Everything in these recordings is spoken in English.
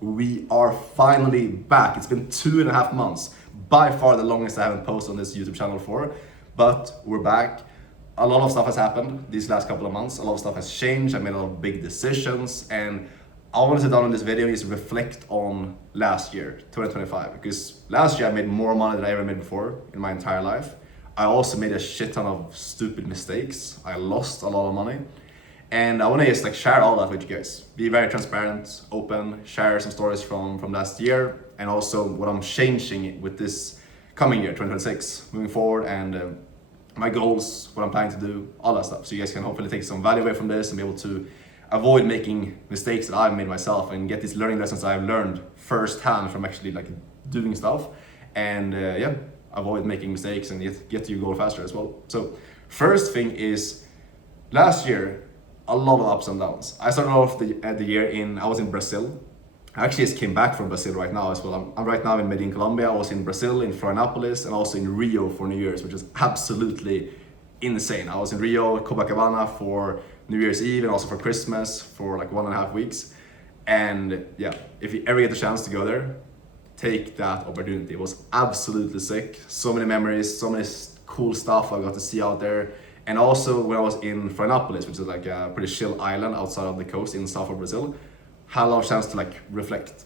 We are finally back. It's been 2.5 months, by far the longest I haven't posted on this YouTube channel for, but we're back. A lot of stuff has happened these last couple of months. A lot of stuff has changed. I made a lot of big decisions, and I want to sit down in this video is reflect on last year, 2025, because last year I made more money than I ever made before in my entire life. I also made a shit ton of stupid mistakes. I lost a lot of money. And I want to just share all that with you guys. Be very transparent, open, share some stories from last year, and also what I'm changing with this coming year, 2026, moving forward, and my goals, what I'm planning to do, all that stuff. So you guys can hopefully take some value away from this and be able to avoid making mistakes that I've made myself and get these learning lessons I've learned firsthand from actually doing stuff. And avoid making mistakes and get to your goal faster as well. So first thing is, last year, a lot of ups and downs. I started off the year I was in Brazil. I actually just came back from Brazil right now as well. I'm right now in Medellin, Colombia. I was in Brazil, in Florianopolis, and also in Rio for New Year's, which is absolutely insane. I was in Rio, Copacabana for New Year's Eve and also for Christmas for 1.5 weeks. And yeah, if you ever get the chance to go there, take that opportunity. It was absolutely sick. So many memories, so many cool stuff I got to see out there. And also when I was in Florianopolis, which is a pretty chill island outside of the coast in south of Brazil, had a lot of chance to reflect.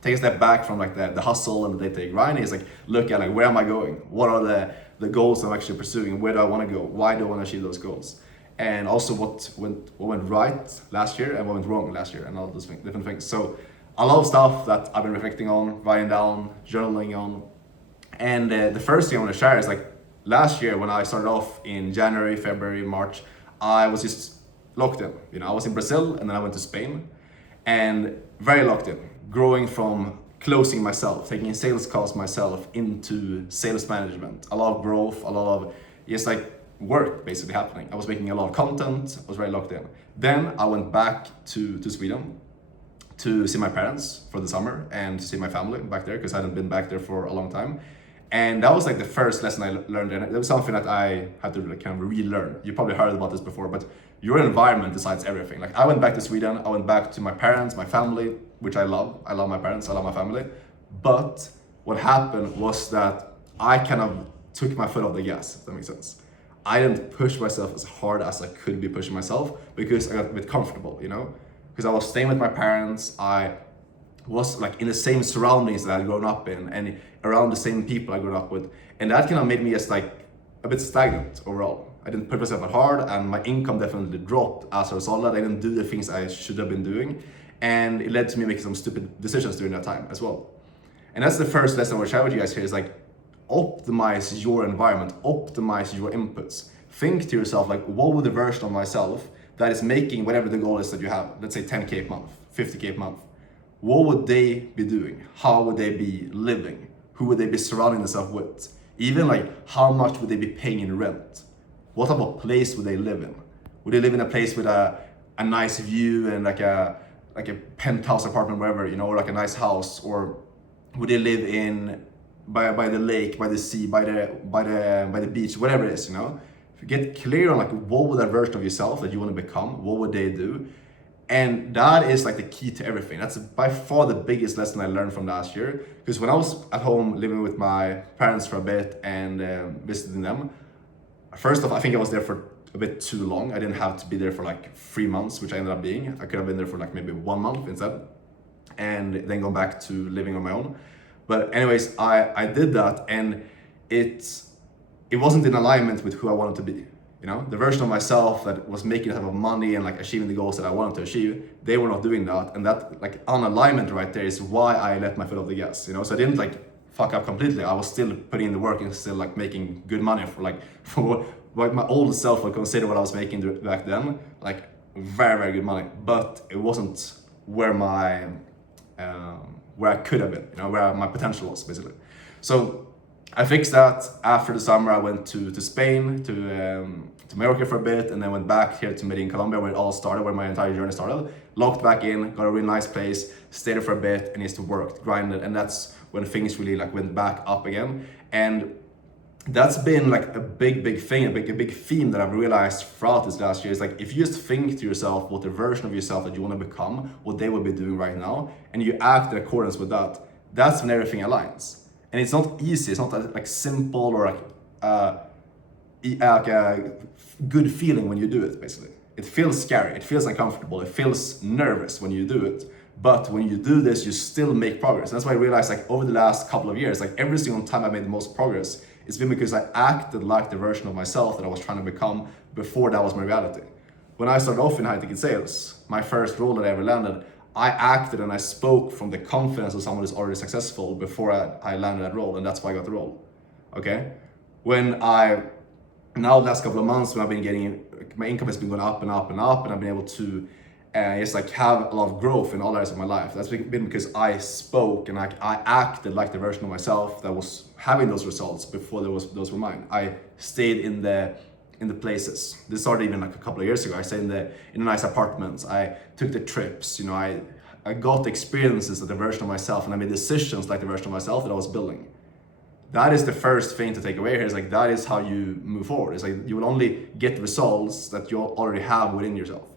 Take a step back from the hustle and the day-to-day grind. Is look at where am I going? What are the goals I'm actually pursuing? Where do I want to go? Why do I want to achieve those goals? And also what went right last year and what went wrong last year, and all those different things. So a lot of stuff that I've been reflecting on, writing down, journaling on. And the first thing I want to share is last year when I started off in January, February, March, I was just locked in. I was in Brazil and then I went to Spain, and very locked in, growing from closing myself, taking sales calls myself into sales management. A lot of growth, a lot of just work basically happening. I was making a lot of content, I was very locked in. Then I went back to Sweden to see my parents for the summer and to see my family back there, because I hadn't been back there for a long time. And that was the first lesson I learned, and it was something that I had to kind of relearn. You probably heard about this before, but your environment decides everything. I went back to Sweden, I went back to my parents, my family, which I love. I love my parents, I love my family. But what happened was that I kind of took my foot off the gas, if that makes sense. I didn't push myself as hard as I could be pushing myself because I got a bit comfortable, Because I was staying with my parents, I was in the same surroundings that I'd grown up in and around the same people I grew up with. And that kind of made me just a bit stagnant overall. I didn't push myself that hard, and my income definitely dropped as a result of that. I didn't do the things I should have been doing. And it led to me making some stupid decisions during that time as well. And that's the first lesson I want to share with you guys here is optimize your environment, optimize your inputs. Think to yourself, what would the version of myself that is making whatever the goal is that you have, let's say 10K a month, 50K a month, what would they be doing? How would they be living? Who would they be surrounding themselves with? Even how much would they be paying in rent? What type of place would they live in? Would they live in a place with a nice view and a penthouse apartment, wherever, or a nice house? Or would they live in by the lake, by the sea, by the beach, whatever it is, If you get clear on what would that version of yourself that you want to become, what would they do? And that is the key to everything. That's by far the biggest lesson I learned from last year. Because when I was at home living with my parents for a bit and visiting them, first off, I think I was there for a bit too long. I didn't have to be there for 3 months, which I ended up being. I could have been there for maybe 1 month instead, and then go back to living on my own. But anyways, I did that, and it wasn't in alignment with who I wanted to be. The version of myself that was making a ton of money and achieving the goals that I wanted to achieve, they were not doing that. And that unalignment right there is why I let my foot off the gas. So I didn't fuck up completely. I was still putting in the work and still making good money for what my old self would consider what I was making back then. Very, very good money. But it wasn't where where I could have been, where my potential was basically. So I fixed that. After the summer, I went to Spain, to Mallorca for a bit, and then went back here to Medellin, Colombia, where it all started, where my entire journey started. Locked back in, got a really nice place, stayed there for a bit, and just worked, grinded, and that's when things really went back up again. And that's been like a big thing, a big theme that I've realized throughout this last year. Is like, if you just think to yourself what the version of yourself that you want to become, what they would be doing right now, and you act in accordance with that, that's when everything aligns. And it's not easy. It's not like simple or like a good feeling when you do it. Basically, it feels scary. It feels uncomfortable. It feels nervous when you do it. But when you do this, you still make progress. And that's why I realized, like, over the last couple of years, like every single time I made the most progress, it's been because I acted like the version of myself that I was trying to become before that was my reality. When I started off in high ticket sales, my first role that I ever landed, I acted and I spoke from the confidence of someone who's already successful before I landed that role, and that's why I got the role. Okay? Now the last couple of months, when I've been getting, my income has been going up and up and up, and I've been able to just like have a lot of growth in all areas of my life. That's been because I spoke and I acted like the version of myself that was having those results before those were mine. I stayed in the places. This started even like a couple of years ago. I stayed in the nice apartments. I took the trips. You know, I got the experiences of the version of myself, and I made decisions like the version of myself that I was building. That is the first thing to take away here. Is like, that is how you move forward. It's like, you will only get results that you already have within yourself.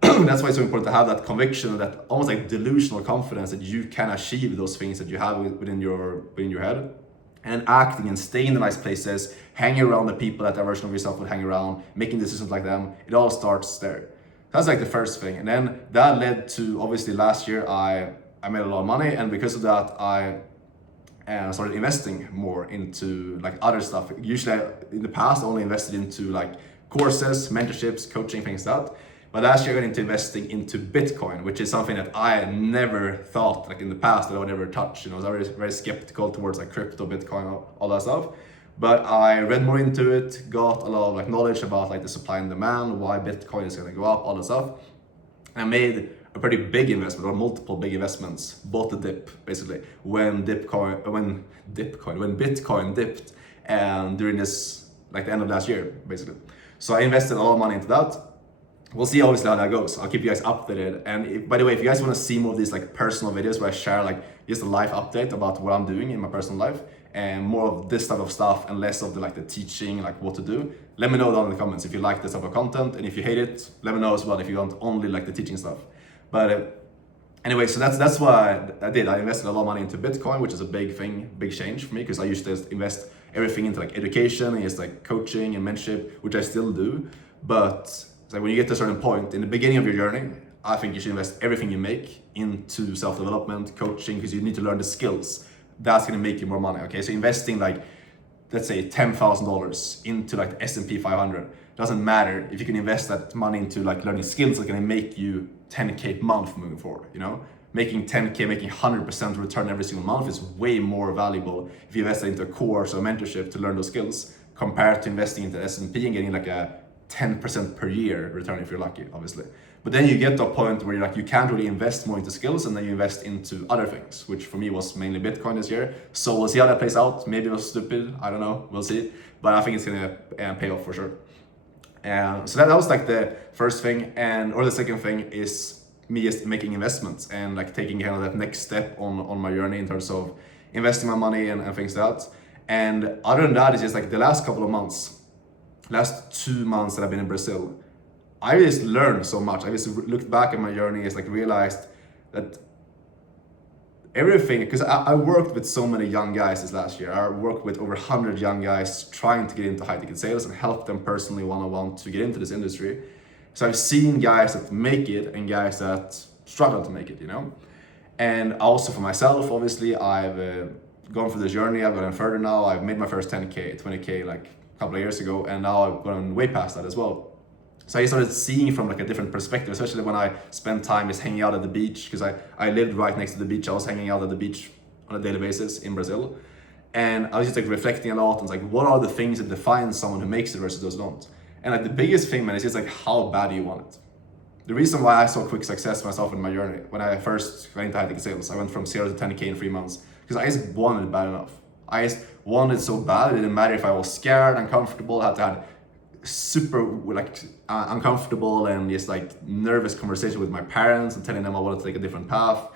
That's why it's so important to have that conviction, that almost like delusional confidence that you can achieve those things that you have within your head, and acting and staying in the nice places, hanging around the people that version of yourself would hang around, making decisions like them. It all starts there. That's like the first thing. And then that led to, obviously, last year I made a lot of money, and because of that I started investing more into like other stuff. Usually in the past I only invested into like courses, mentorships, coaching, things like that. But last year I got into investing into Bitcoin, which is something that I never thought, like in the past, that I would ever touch. You know, I was always very skeptical towards like crypto, Bitcoin, all that stuff. But I read more into it, got a lot of like knowledge about like the supply and demand, why Bitcoin is gonna go up, all that stuff. And I made a pretty big investment, or multiple big investments, bought the dip basically when Bitcoin dipped, and during this, like the end of last year basically. So I invested a lot of money into that. We'll see obviously how that goes. I'll keep you guys updated. And by the way, if you guys want to see more of these like personal videos where I share like just a life update about what I'm doing in my personal life, and more of this type of stuff and less of the like the teaching, like what to do, let me know down in the comments if you like this type of content. And if you hate it, let me know as well if you want only like the teaching stuff. But anyway, so that's what I did. I invested a lot of money into Bitcoin, which is a big thing, big change for me, because I used to invest everything into like education and just like coaching and mentorship, which I still do. But like, when you get to a certain point in the beginning of your journey, I think you should invest everything you make into self-development, coaching, because you need to learn the skills. That's gonna make you more money, okay? So investing like, let's say $10,000 into like the S&P 500, doesn't matter if you can invest that money into like learning skills that are gonna make you 10K a month moving forward, you know? Making 10K, making 100% return every single month is way more valuable if you invest into a course or mentorship to learn those skills, compared to investing into S&P and getting like a 10% per year return if you're lucky, obviously. But then you get to a point where you're like, you can't really invest more into skills, and then you invest into other things, which for me was mainly Bitcoin this year. So we'll see how that plays out. Maybe it was stupid, I don't know, we'll see. But I think it's gonna pay off for sure. So that was like the first thing, or the second thing is me just making investments and like taking kind of that next step on my journey in terms of investing my money and things like that. And other than that, it's just like the last couple of months, last 2 months that I've been in Brazil, I just learned so much. I just looked back at my journey and like realized that everything, because I worked with so many young guys this last year. I worked with over 100 young guys trying to get into high ticket sales and help them personally one-on-one to get into this industry. So I've seen guys that make it and guys that struggle to make it, you know? And also for myself, obviously, I've gone through this journey. I've gotten further now. I've made my first 10K, 20K like a couple of years ago, and now I've gone way past that as well. So I started seeing from like a different perspective, especially when I spent time just hanging out at the beach, because I lived right next to the beach. I was hanging out at the beach on a daily basis in Brazil. And I was just like reflecting a lot and like, what are the things that define someone who makes it versus those who don't? And like the biggest thing, man, is just like, how bad do you want it? The reason why I saw quick success myself in my journey, when I first went into high ticket sales, I went from 0 to 10K in 3 months, because I just wanted it bad enough. I just wanted it so bad, it didn't matter if I was scared, uncomfortable, had to have super like uncomfortable and just like nervous conversation with my parents and telling them I wanted to take a different path,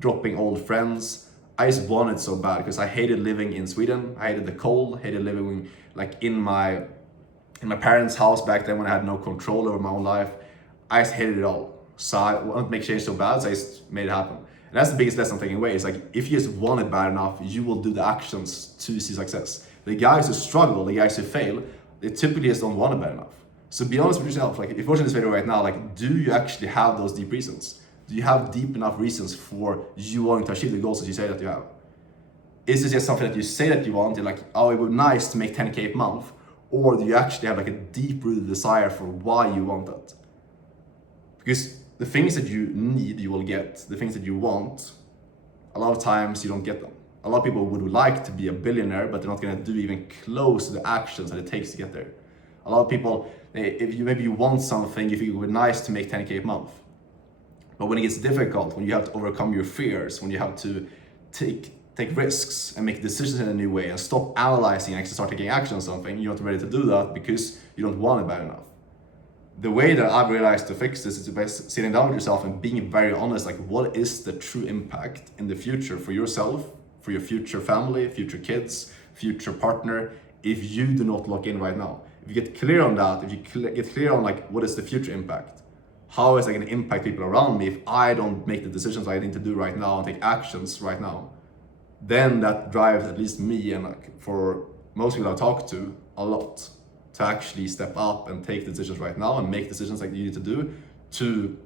dropping old friends. I just wanted so bad because I hated living in Sweden. I hated the cold, hated living like in my parents' house back then when I had no control over my own life. I just hated it all. So I wanted to make change so bad, so I just made it happen. And that's the biggest lesson I'm taking away. It's like, if you just want it bad enough, you will do the actions to see success. The guys who struggle, the guys who fail, they typically just don't want it bad enough. So be honest with yourself. Like, if you're watching this video right now, like, do you actually have those deep reasons? Do you have deep enough reasons for you wanting to achieve the goals that you say that you have? Is this just something that you say that you want? You're like, oh, it would be nice to make 10K a month. Or do you actually have like a deep-rooted desire for why you want that? Because the things that you need, you will get. The things that you want, a lot of times you don't get them. A lot of people would like to be a billionaire, but they're not gonna do even close to the actions that it takes to get there. A lot of people, if you maybe you want something, you think it would be nice to make 10K a month. But when it gets difficult, when you have to overcome your fears, when you have to take risks and make decisions in a new way and stop analyzing and actually start taking action on something, you're not ready to do that because you don't want it bad enough. The way that I've realized to fix this is by sitting down with yourself and being very honest, like, what is the true impact in the future for yourself, for your future family, future kids, future partner, if you do not lock in right now. If you get clear on that, if you get clear on like, what is the future impact? How is it going to impact people around me if I don't make the decisions I need to do right now and take actions right now? Then that drives at least me, and like for most people I talk to, a lot, to actually step up and take decisions right now and make decisions like you need to do to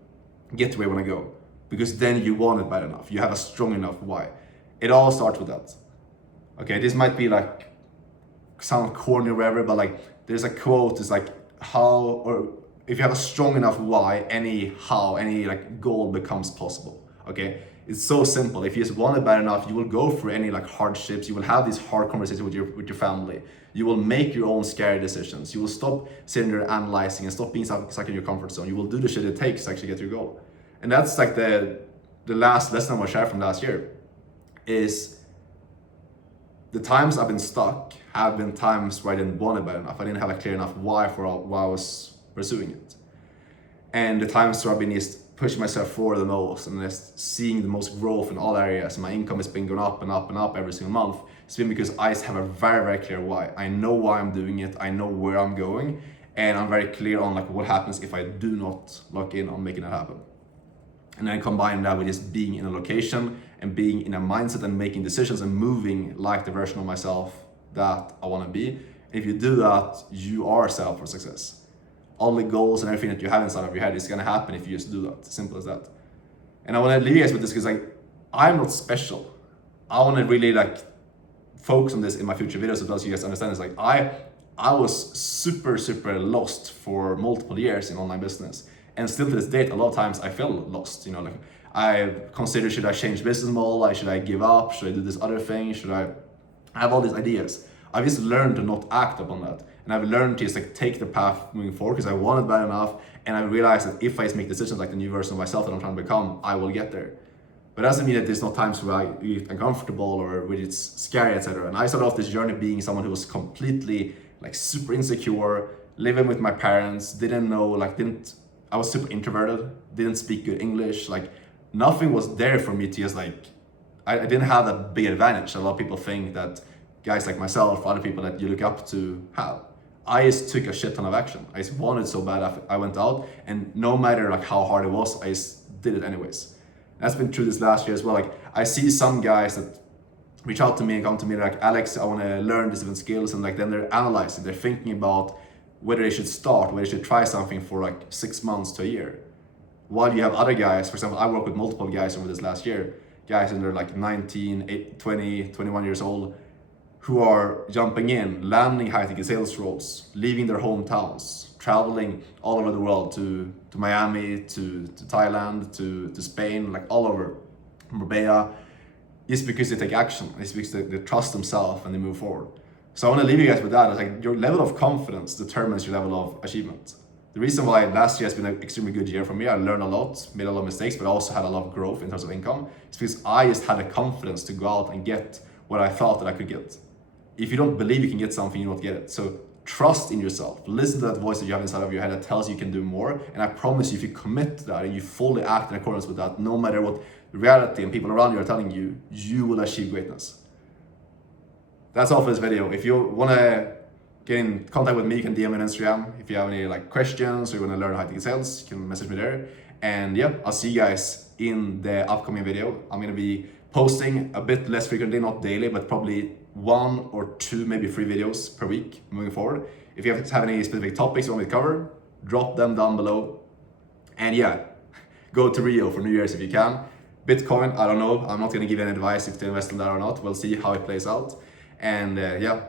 get to where you want to go. Because then you want it bad enough. You have a strong enough why. It all starts with that. Okay, this might be like sound corny or whatever, but like there's a quote, it's like, how, or if you have a strong enough why, any like goal becomes possible. Okay, it's so simple. If you just want it bad enough, you will go through any like hardships. You will have these hard conversations with your family. You will make your own scary decisions. You will stop sitting there analyzing and stop being stuck in your comfort zone. You will do the shit it takes to actually get to your goal. And that's like the last lesson I want to share from last year is the times I've been stuck have been times where I didn't want it bad enough. I didn't have a clear enough why for why I was pursuing it. And the times where I've been just pushing myself forward the most and just seeing the most growth in all areas. My income has been going up and up and up every single month. It's been because I just have a very, very clear why. I know why I'm doing it. I know where I'm going. And I'm very clear on like what happens if I do not lock in on making it happen. And then combine that with just being in a location and being in a mindset and making decisions and moving like the version of myself that I want to be. If you do that, you are set up for success. All the goals and everything that you have inside of your head is going to happen if you just do that. Simple as that. And I want to leave you guys with this because like, I'm not special. I want to really like focus on this in my future videos as well, so you guys understand. It's like I was super lost for multiple years in online business, and still to this date, a lot of times I feel lost. You know, like I consider, should I change business model? Should I give up? Should I do this other thing? Should I have all these ideas? I've just learned to not act upon that. And I've learned to just like take the path moving forward because I want it bad enough. And I realized that if I just make decisions like the new version of myself that I'm trying to become, I will get there. But it doesn't mean that there's not times where I get uncomfortable or where it's scary, etc. And I started off this journey being someone who was completely like super insecure, living with my parents, I was super introverted, didn't speak good English, like nothing was there for me to just like, I didn't have that big advantage. A lot of people think that guys like myself, other people that you look up to have. I just took a shit ton of action. I just wanted so bad. I went out, and no matter like how hard it was, I just did it anyways. And that's been true this last year as well. Like I see some guys that reach out to me and come to me like, Alex, I want to learn these different skills, and like then they're analyzing, they're thinking about whether they should start, whether they should try something for like 6 months to a year. While you have other guys, for example, I worked with multiple guys over this last year, guys in their like 19, 20, 21 years old, who are jumping in, landing high-ticket sales roles, leaving their hometowns, traveling all over the world to Miami, to Thailand, to Spain, like all over, Marbella. It's because they take action. It's because they trust themselves and they move forward. So I want to leave you guys with that. It's like your level of confidence determines your level of achievement. The reason why last year has been an extremely good year for me, I learned a lot, made a lot of mistakes, but I also had a lot of growth in terms of income. It's because I just had the confidence to go out and get what I thought that I could get. If you don't believe you can get something, you won't get it. So trust in yourself. Listen to that voice that you have inside of your head that tells you can do more. And I promise you, if you commit to that and you fully act in accordance with that, no matter what reality and people around you are telling you, you will achieve greatness. That's all for this video. If you want to get in contact with me, you can DM me on Instagram. If you have any like questions or you want to learn how to get sales, you can message me there. And yeah, I'll see you guys in the upcoming video. I'm gonna be posting a bit less frequently, not daily, but probably 1 or 2, maybe 3 videos per week moving forward. If you have any specific topics you want me to cover, drop them down below. And yeah, go to Rio for New Year's if you can. Bitcoin, I don't know. I'm not gonna give any advice if to invest in that or not. We'll see how it plays out. And yeah,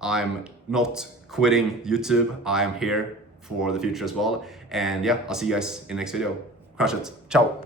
I'm not quitting YouTube. I'm here for the future as well. And yeah, I'll see you guys in the next video. Crush it. Ciao.